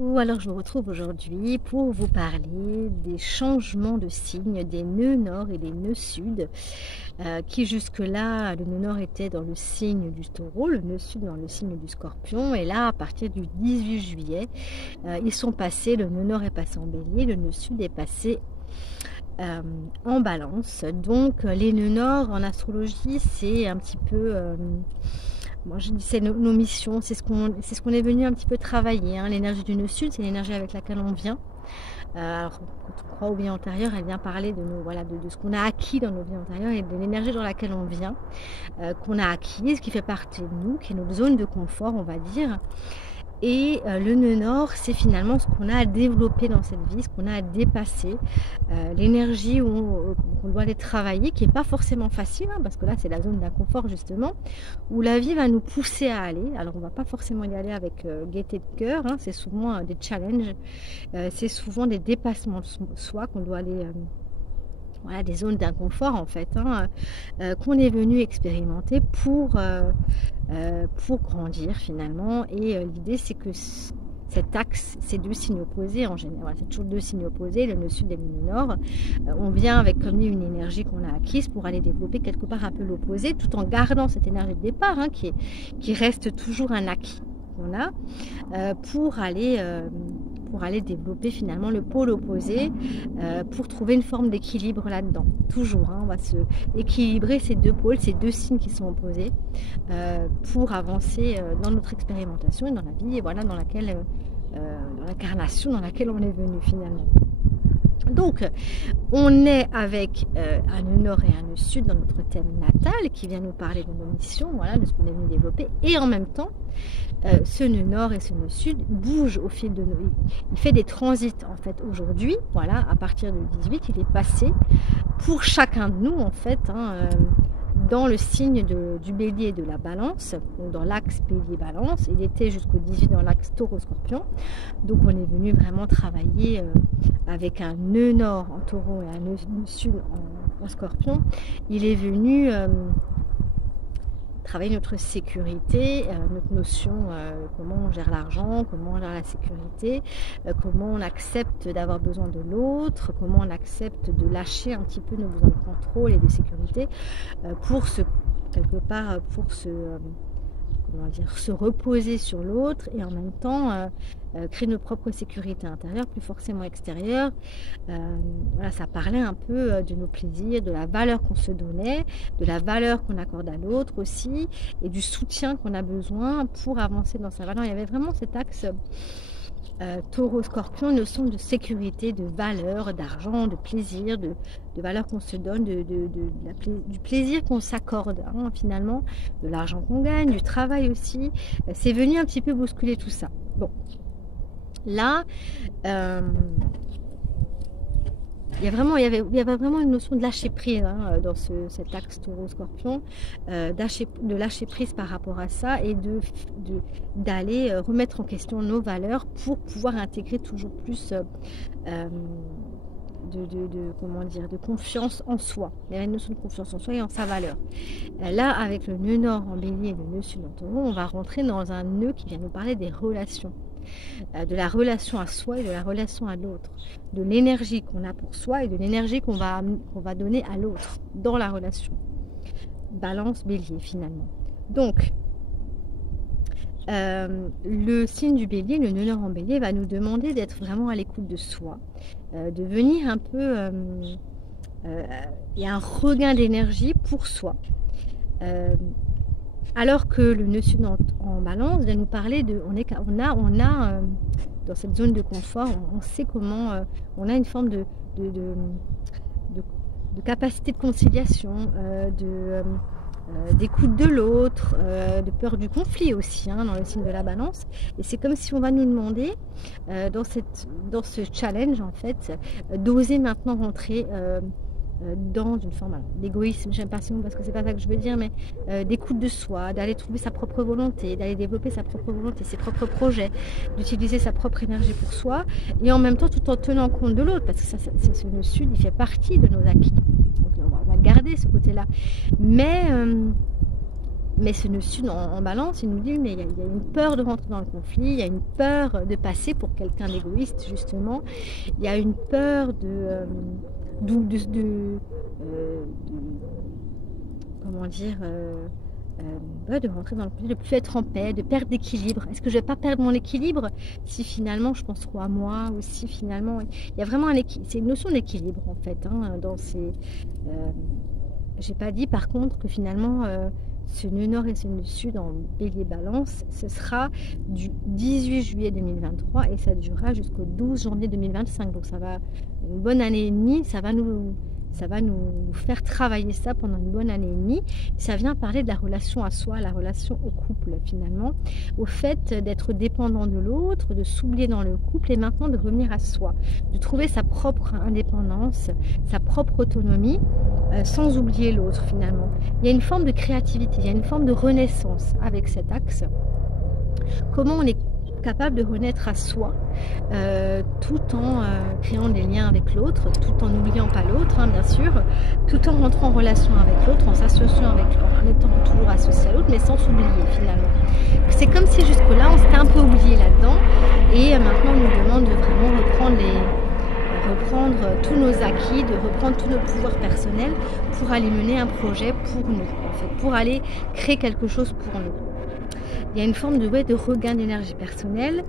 Coucou, alors je vous retrouve aujourd'hui pour vous parler des changements de signes, des nœuds nord et des nœuds sud, qui jusque-là, le nœud nord était dans le signe du taureau, le nœud sud dans le signe du scorpion, et là, à partir du 18 juillet, ils sont passés, le nœud nord est passé en bélier, le nœud sud est passé en balance. Donc les nœuds nord en astrologie, c'est un petit peu... moi, je dis c'est nos missions, c'est ce qu'on est venu un petit peu travailler. Hein. L'énergie du nœud sud, c'est l'énergie avec laquelle on vient. Alors, quand on croit aux vies antérieures, elle vient parler de, nos, voilà, de ce qu'on a acquis dans nos vies antérieures et de l'énergie dans laquelle on vient, qu'on a acquise, qui fait partie de nous, qui est notre zone de confort, on va dire. Et le nœud nord, c'est finalement ce qu'on a à développer dans cette vie, ce qu'on a à dépasser, l'énergie où on doit aller travailler, qui n'est pas forcément facile, hein, parce que là, c'est la zone d'inconfort, justement, où la vie va nous pousser à aller. Alors, on ne va pas forcément y aller avec gaieté de cœur, hein, c'est souvent des challenges, c'est souvent des dépassements de soi qu'on doit aller... voilà, des zones d'inconfort en fait, hein, qu'on est venu expérimenter pour grandir finalement. Et l'idée c'est que cet axe, ces deux signes opposés en général, voilà, c'est toujours deux signes opposés, le nœud sud et le nœud nord, on vient avec comme une énergie qu'on a acquise pour aller développer quelque part un peu l'opposé, tout en gardant cette énergie de départ, hein, qui reste toujours un acquis qu'on a, pour aller développer finalement le pôle opposé, pour trouver une forme d'équilibre là-dedans. Toujours, hein, on va se équilibrer ces deux pôles, ces deux signes qui sont opposés, pour avancer dans notre expérimentation et dans la vie, et voilà, dans l'incarnation dans laquelle on est venu finalement. Donc, on est avec un nœud nord et un nœud sud dans notre thème natal qui vient nous parler de nos missions, voilà, de ce qu'on est venu développer. Et en même temps, ce nœud nord et ce nœud sud bougent au fil de nos vies. Il fait des transits en fait aujourd'hui, voilà, à partir du 18, il est passé pour chacun de nous en fait, hein, dans le signe du bélier et de la balance, donc dans l'axe bélier-balance. Il était jusqu'au 18 dans l'axe taureau-scorpion. Donc on est venu vraiment travailler avec un nœud nord en taureau et un nœud sud en scorpion. Il est venu travailler notre sécurité, notre notion, comment on gère l'argent, comment on gère la sécurité, comment on accepte d'avoir besoin de l'autre, comment on accepte de lâcher un petit peu nos besoins de contrôle et de sécurité, pour quelque part, pour se reposer sur l'autre et en même temps créer notre propre sécurité intérieure, plus forcément extérieure. Voilà, ça parlait un peu de nos plaisirs, de la valeur qu'on se donnait, de la valeur qu'on accorde à l'autre aussi, et du soutien qu'on a besoin pour avancer dans sa valeur. Il y avait vraiment cet axe taureau-scorpion, une notion de sécurité, de valeur, d'argent, de plaisir, de valeur qu'on se donne, du plaisir qu'on s'accorde, hein, finalement, de l'argent qu'on gagne, du travail aussi. C'est venu un petit peu bousculer tout ça. Bon, là, il y avait vraiment une notion de lâcher prise, hein, dans cet axe taureau-scorpion, de lâcher prise par rapport à ça et d'aller remettre en question nos valeurs pour pouvoir intégrer toujours plus de confiance en soi. Il y a une notion de confiance en soi et en sa valeur. Là, avec le nœud nord en bélier et le nœud sud en taureau, on va rentrer dans un nœud qui vient nous parler des relations. De la relation à soi et de la relation à l'autre, de l'énergie qu'on a pour soi et de l'énergie qu'on va donner à l'autre dans la relation. Balance bélier finalement. Donc, le signe du bélier, le nœud nord en bélier, va nous demander d'être vraiment à l'écoute de soi, de venir un peu... il y a un regain d'énergie pour soi. Alors que le nœud sud en balance vient nous parler de... On a dans cette zone de confort, on sait comment... on a une forme de capacité de conciliation, d'écoute de l'autre, de peur du conflit aussi, hein, dans le signe de la balance. Et c'est comme si on va nous demander, dans ce challenge, en fait, d'oser maintenant rentrer... dans une forme d'égoïsme, j'aime pas ce mot parce que c'est pas ça que je veux dire, mais d'écoute de soi, d'aller trouver sa propre volonté, d'aller développer sa propre volonté, ses propres projets, d'utiliser sa propre énergie pour soi, et en même temps tout en tenant compte de l'autre, parce que ce nœud sud, il fait partie de nos acquis. Donc on va garder ce côté-là. Mais Mais ce nœud sud en balance, il nous dit, mais il y a une peur de rentrer dans le conflit, il y a une peur de passer pour quelqu'un d'égoïste, justement. Il y a une peur comment dire, de rentrer dans le conflit, de plus être en paix, de perdre d'équilibre. Est-ce que je vais pas perdre mon équilibre si finalement je pense trop à moi, ou si finalement... Il y a vraiment c'est une notion d'équilibre, en fait, hein, dans ces... j'ai pas dit, par contre, que finalement... ce nœud nord et ce nœud sud en bélier balance, ce sera du 18 juillet 2023 et ça durera jusqu'au 12 janvier 2025. Donc ça va, une bonne année et demie, ça va nous faire travailler ça pendant une bonne année et demie. Ça vient parler de la relation à soi, la relation au couple finalement, au fait d'être dépendant de l'autre, de s'oublier dans le couple et maintenant de revenir à soi, de trouver sa propre indépendance, sa propre autonomie, sans oublier l'autre finalement. Il y a une forme de créativité, il y a une forme de renaissance avec cet axe. Comment on est capable de renaître à soi tout en créant des liens avec l'autre, tout en n'oubliant pas l'autre, hein, bien sûr, tout en rentrant en relation avec l'autre, en s'associant avec l'autre, en étant toujours associé à l'autre, mais sans s'oublier finalement. C'est comme si jusque-là on s'était un peu oublié là-dedans et maintenant on nous demande de vraiment reprendre tous nos acquis, de reprendre tous nos pouvoirs personnels pour aller mener un projet pour nous, en fait, pour aller créer quelque chose pour nous. Il y a une forme de regain d'énergie personnelle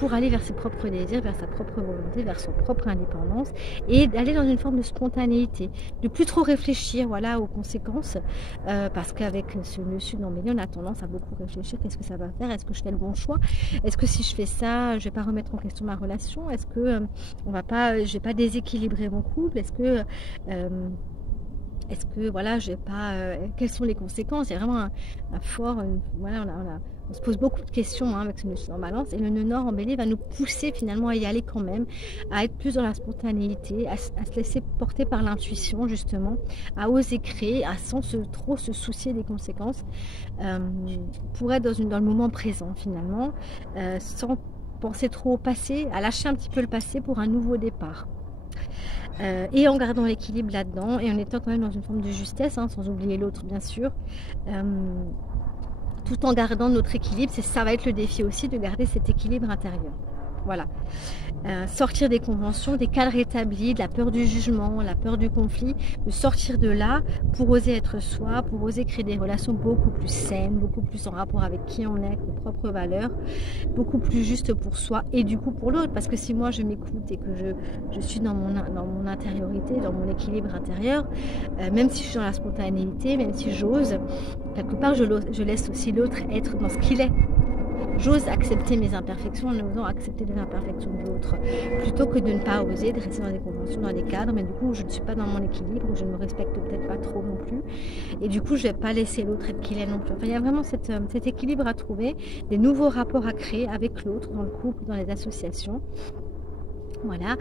pour aller vers ses propres désirs, vers sa propre volonté, vers son propre indépendance et d'aller dans une forme de spontanéité, de plus trop réfléchir aux conséquences parce qu'avec ce nœud sud en bélier, on a tendance à beaucoup réfléchir, qu'est-ce que ça va faire, est-ce que je fais le bon choix, est-ce que si je fais ça, je vais pas remettre en question ma relation, est-ce que je vais pas déséquilibrer mon couple, est-ce que je vais pas... quelles sont les conséquences? Il y a vraiment un fort... on se pose beaucoup de questions avec ce nœud sud en balance. Et le nœud nord en bélier va nous pousser finalement à y aller quand même, à être plus dans la spontanéité, à se laisser porter par l'intuition justement, à oser créer, sans trop se soucier des conséquences, pour être dans le moment présent finalement, sans penser trop au passé, à lâcher un petit peu le passé pour un nouveau départ. Et en gardant l'équilibre là-dedans et en étant quand même dans une forme de justesse, sans oublier l'autre bien sûr, tout en gardant notre équilibre. Ça va être le défi aussi de garder cet équilibre intérieur. Voilà. Sortir des conventions, des cadres établis, de la peur du jugement, la peur du conflit, de sortir de là pour oser être soi, pour oser créer des relations beaucoup plus saines, beaucoup plus en rapport avec qui on est, avec nos propres valeurs, beaucoup plus juste pour soi et du coup pour l'autre. Parce que si moi je m'écoute et que je suis dans mon intériorité, dans mon équilibre intérieur, même si je suis dans la spontanéité, même si j'ose, quelque part je laisse aussi l'autre être dans ce qu'il est. J'ose accepter mes imperfections en osant accepter les imperfections de l'autre, plutôt que de ne pas oser, de rester dans des conventions, dans des cadres, mais du coup je ne suis pas dans mon équilibre, je ne me respecte peut-être pas trop non plus, et du coup je ne vais pas laisser l'autre être qu'il est non plus. Enfin, il y a vraiment cet équilibre à trouver, des nouveaux rapports à créer avec l'autre, dans le couple, dans les associations. Voilà,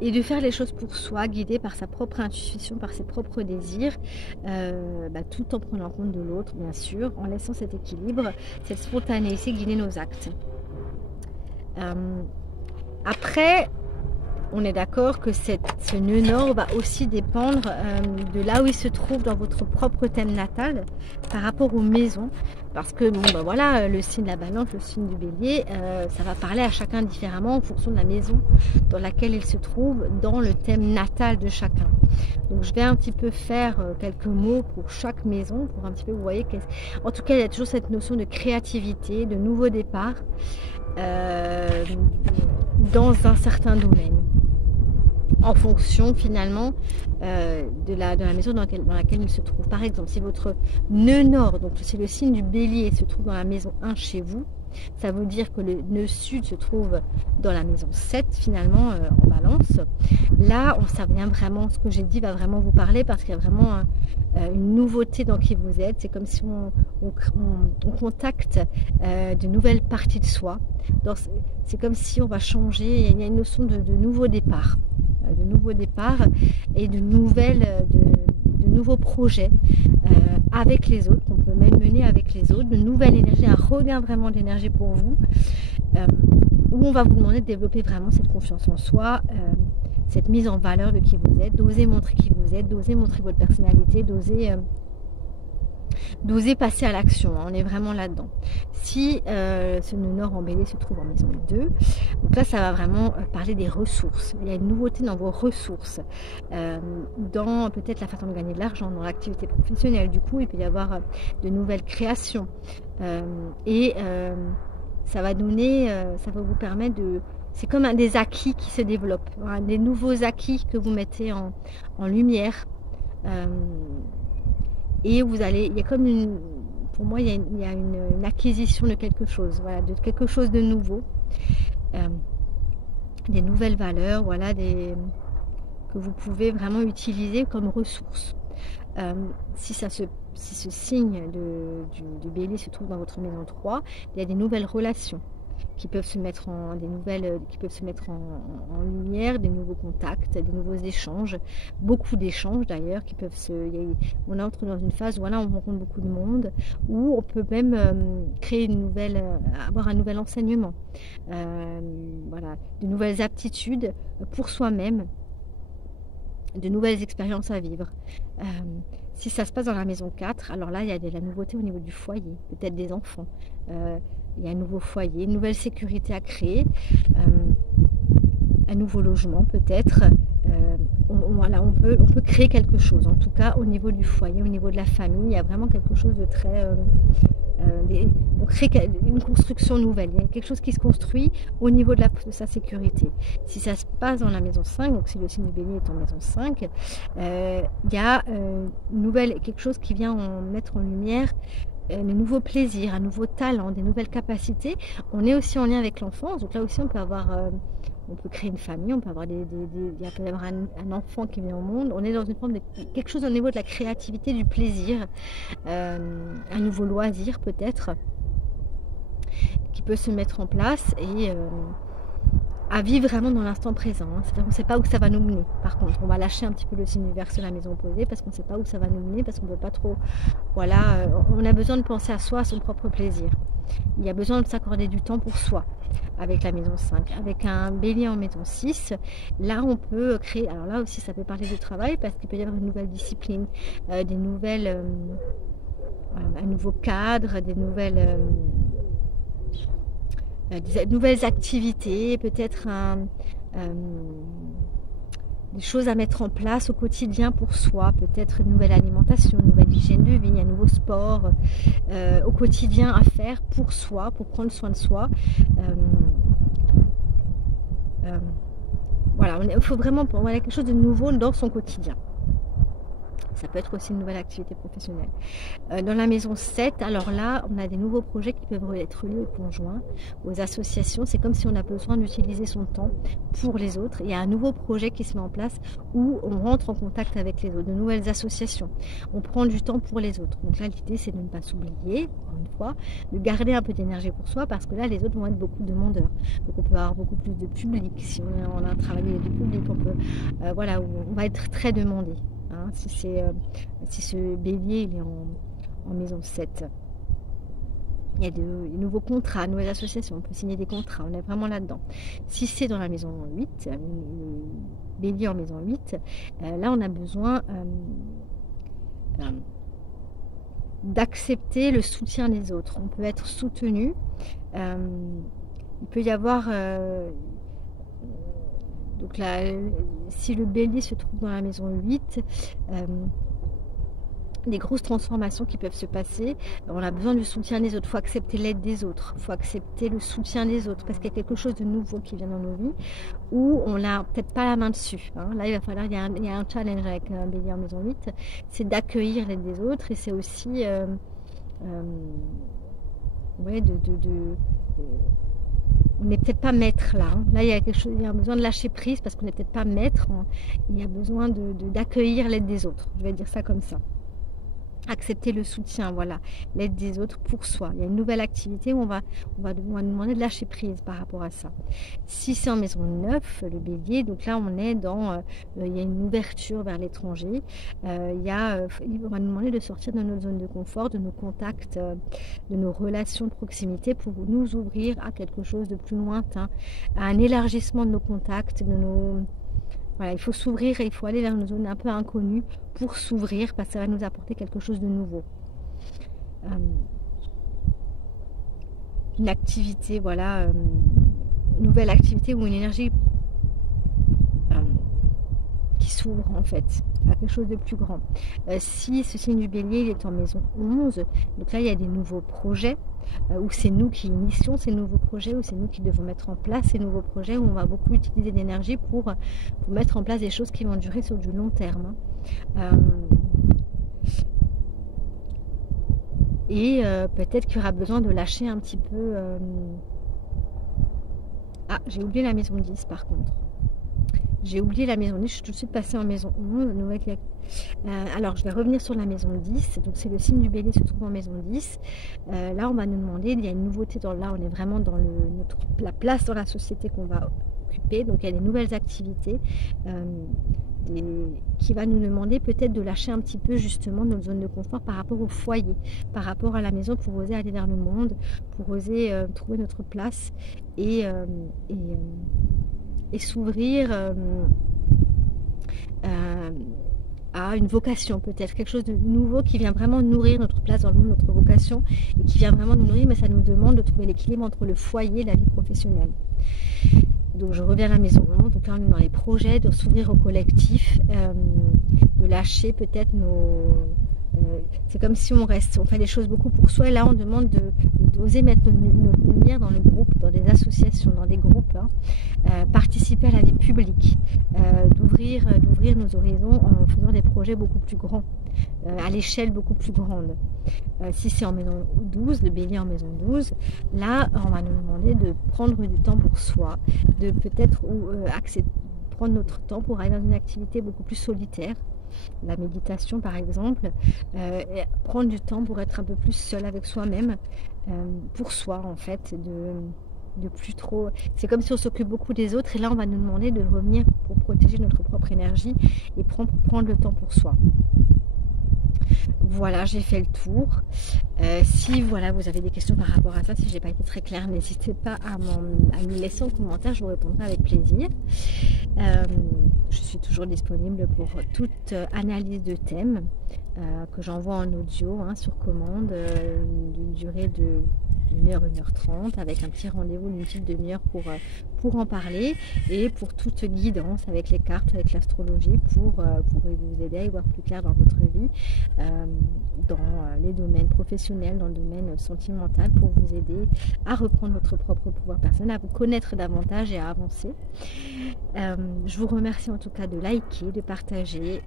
et de faire les choses pour soi, guidé par sa propre intuition, par ses propres désirs, tout en prenant compte de l'autre, bien sûr, en laissant cet équilibre, cette spontanéité guider nos actes. Après, on est d'accord que ce nœud nord va aussi dépendre de là où il se trouve dans votre propre thème natal par rapport aux maisons. Parce que le signe de la balance, le signe du bélier, ça va parler à chacun différemment en fonction de la maison dans laquelle il se trouve, dans le thème natal de chacun. Donc je vais un petit peu faire quelques mots pour chaque maison, pour un petit peu, vous voyez, en tout cas il y a toujours cette notion de créativité, de nouveau départ dans un certain domaine, en fonction finalement de la maison dans laquelle il se trouve. Par exemple, si votre nœud nord, donc c'est le signe du bélier, se trouve dans la maison 1 chez vous, ça veut dire que le nœud sud se trouve dans la maison 7 finalement en balance. Là, ça vient vraiment, ce que j'ai dit va vraiment vous parler parce qu'il y a vraiment une nouveauté dans qui vous êtes. C'est comme si on contacte de nouvelles parties de soi. C'est comme si on va changer, il y a une notion de nouveau départ. De nouveaux départs et de nouveaux projets avec les autres, qu'on peut même mener avec les autres, de nouvelles énergies, un regain vraiment d'énergie pour vous, où on va vous demander de développer vraiment cette confiance en soi, cette mise en valeur de qui vous êtes, d'oser montrer qui vous êtes, d'oser montrer votre personnalité, d'oser d'oser passer à l'action, hein, on est vraiment là-dedans. Si ce nœud nord en bélier se trouve en maison 2, donc là ça va vraiment parler des ressources. Il y a une nouveauté dans vos ressources, dans peut-être la façon de gagner de l'argent, dans l'activité professionnelle. Du coup, il peut y avoir de nouvelles créations. Et ça va donner, ça va vous permettre de... C'est comme des acquis qui se développent, hein, des nouveaux acquis que vous mettez en lumière. Euh, et vous allez, il y a comme une, pour moi, il y a une acquisition de quelque chose, voilà, de quelque chose de nouveau, euh, des nouvelles valeurs, voilà, que vous pouvez vraiment utiliser comme ressources. Si ce signe du bélier se trouve dans votre maison 3, il y a des nouvelles relations qui peuvent se mettre en lumière, des nouveaux contacts, des nouveaux échanges, beaucoup d'échanges d'ailleurs qui peuvent on entre dans une phase où là on rencontre beaucoup de monde, où on peut même créer avoir un nouvel enseignement, voilà, de nouvelles aptitudes pour soi-même, de nouvelles expériences à vivre. Si ça se passe dans la maison 4, alors là il y a de la nouveauté au niveau du foyer, peut-être des enfants. Il y a un nouveau foyer, une nouvelle sécurité à créer, un nouveau logement peut-être. Voilà, on peut créer quelque chose. En tout cas, au niveau du foyer, au niveau de la famille, il y a vraiment quelque chose de très... on crée une construction nouvelle. Il y a quelque chose qui se construit au niveau de sa sécurité. Si ça se passe dans la maison 5, donc si le signe du bélier est en maison 5, il y a quelque chose qui vient mettre en lumière de nouveaux plaisirs, un nouveau talent, des nouvelles capacités. On est aussi en lien avec l'enfance, donc là aussi on peut créer une famille, on peut avoir il peut y avoir un enfant qui vient au monde. On est dans une forme de quelque chose au niveau de la créativité, du plaisir, un nouveau loisir peut-être qui peut se mettre en place et à vivre vraiment dans l'instant présent. Hein. C'est-à-dire qu'on ne sait pas où ça va nous mener. Par contre, on va lâcher un petit peu le signe du Verseau, la maison opposée, parce qu'on ne sait pas où ça va nous mener, parce qu'on ne veut pas trop... Voilà, on a besoin de penser à soi, à son propre plaisir. Il y a besoin de s'accorder du temps pour soi avec la maison 5. Avec un bélier en maison 6, là on peut créer... Alors là aussi ça peut parler du travail, parce qu'il peut y avoir une nouvelle discipline, des nouvelles... un nouveau cadre, des nouvelles activités, peut-être des choses à mettre en place au quotidien pour soi, peut-être une nouvelle alimentation, une nouvelle hygiène de vie, un nouveau sport au quotidien à faire pour soi, pour prendre soin de soi. Voilà, il faut vraiment quelque chose de nouveau dans son quotidien. Ça peut être aussi une nouvelle activité professionnelle. Dans la maison 7, alors là, on a des nouveaux projets qui peuvent être liés aux conjoints, aux associations. C'est comme si on a besoin d'utiliser son temps pour les autres. Il y a un nouveau projet qui se met en place où on rentre en contact avec les autres, de nouvelles associations. On prend du temps pour les autres. Donc là, l'idée, c'est de ne pas s'oublier, encore une fois, de garder un peu d'énergie pour soi parce que là, les autres vont être beaucoup demandeurs. Donc on peut avoir beaucoup plus de public. Si on a un travail du public, on va être très demandé. Hein, si ce bélier il est en maison 7, il y a de nouveaux contrats, de nouvelles associations, on peut signer des contrats, on est vraiment là-dedans. Si c'est dans la maison 8, bélier en maison 8, là on a besoin d'accepter le soutien des autres. On peut être soutenu, il peut y avoir... donc là, si le bélier se trouve dans la maison 8, des grosses transformations qui peuvent se passer. On a besoin du soutien des autres. Il faut accepter l'aide des autres. Il faut accepter le soutien des autres parce qu'il y a quelque chose de nouveau qui vient dans nos vies où on n'a peut-être pas la main dessus. Hein. Là, il va falloir, il y a un challenge avec un bélier en maison 8, c'est d'accueillir l'aide des autres et c'est aussi on n'est peut-être pas maître là. Hein. Là, il y a besoin de lâcher prise parce qu'on n'est peut-être pas maître. Il y a besoin d'accueillir l'aide des autres. Je vais dire ça comme ça. Accepter le soutien, voilà, l'aide des autres pour soi. Il y a une nouvelle activité où on va nous demander de lâcher prise par rapport à ça. Si c'est en maison 9, le bélier, donc là on est dans, il y a une ouverture vers l'étranger. On va nous demander de sortir de notre zone de confort, de nos contacts, de nos relations de proximité pour nous ouvrir à quelque chose de plus lointain, à un élargissement de nos contacts, de nos... Voilà, il faut s'ouvrir et il faut aller vers une zone un peu inconnue pour s'ouvrir parce que ça va nous apporter quelque chose de nouveau. une activité, voilà, une nouvelle activité ou une énergie qui s'ouvre en fait à quelque chose de plus grand. Si ce signe du bélier il est en maison 11, donc là il y a des nouveaux projets, où c'est nous qui initions ces nouveaux projets, où c'est nous qui devons mettre en place ces nouveaux projets, où on va beaucoup utiliser d'énergie pour mettre en place des choses qui vont durer sur du long terme. Et peut-être qu'il y aura besoin de lâcher un petit peu... Ah, j'ai oublié la maison 10 par contre. J'ai oublié la maison 10, je suis tout de suite passée en maison 11. Alors, je vais revenir sur la maison 10. Donc, c'est le signe du bélier se trouve en maison 10. Là, on va nous demander, il y a une nouveauté là, on est vraiment dans la place dans la société qu'on va occuper. Donc, il y a des nouvelles activités qui va nous demander peut-être de lâcher un petit peu justement notre zone de confort par rapport au foyer, par rapport à la maison pour oser aller vers le monde, pour oser trouver notre place et s'ouvrir à une vocation, peut-être quelque chose de nouveau qui vient vraiment nourrir notre place dans le monde, notre vocation, et qui vient vraiment nous nourrir, mais ça nous demande de trouver l'équilibre entre le foyer et la vie professionnelle. Donc je reviens à la maison 11, donc là on est dans les projets, de s'ouvrir au collectif, de lâcher peut-être c'est comme si on fait les choses beaucoup pour soi, et là on demande d'oser mettre nos lumières dans le groupe, dans des associations, dans des groupes, participer à la vie publique, d'ouvrir nos horizons en faisant des projets beaucoup plus grands, à l'échelle beaucoup plus grande. Si c'est en maison 12, le bélier en maison 12, là on va nous demander de prendre du temps pour soi, de peut-être prendre notre temps pour aller dans une activité beaucoup plus solitaire, la méditation par exemple, prendre du temps pour être un peu plus seul avec soi-même, pour soi en fait, de plus trop... C'est comme si on s'occupe beaucoup des autres, et là on va nous demander de revenir pour protéger notre propre énergie et prendre le temps pour soi. Voilà, j'ai fait le tour. Si voilà, vous avez des questions par rapport à ça, si j'ai pas été très claire, n'hésitez pas à me laisser en commentaire, je vous répondrai avec plaisir. Je suis toujours disponible pour toute analyse de thème que j'envoie en audio, sur commande, d'une durée de 1h, 1h30, avec un petit rendez-vous d'une petite demi-heure pour en parler, et pour toute guidance avec les cartes, avec l'astrologie, pour vous aider à y voir plus clair dans votre vie, dans les domaines professionnels, dans le domaine sentimental, pour vous aider à reprendre votre propre pouvoir personnel, à vous connaître davantage et à avancer. Je vous remercie en tout cas de liker, de partager,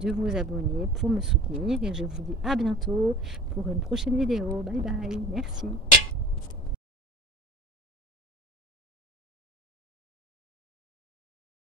de vous abonner pour me soutenir, et je vous dis à bientôt pour une prochaine vidéo. Bye bye, merci.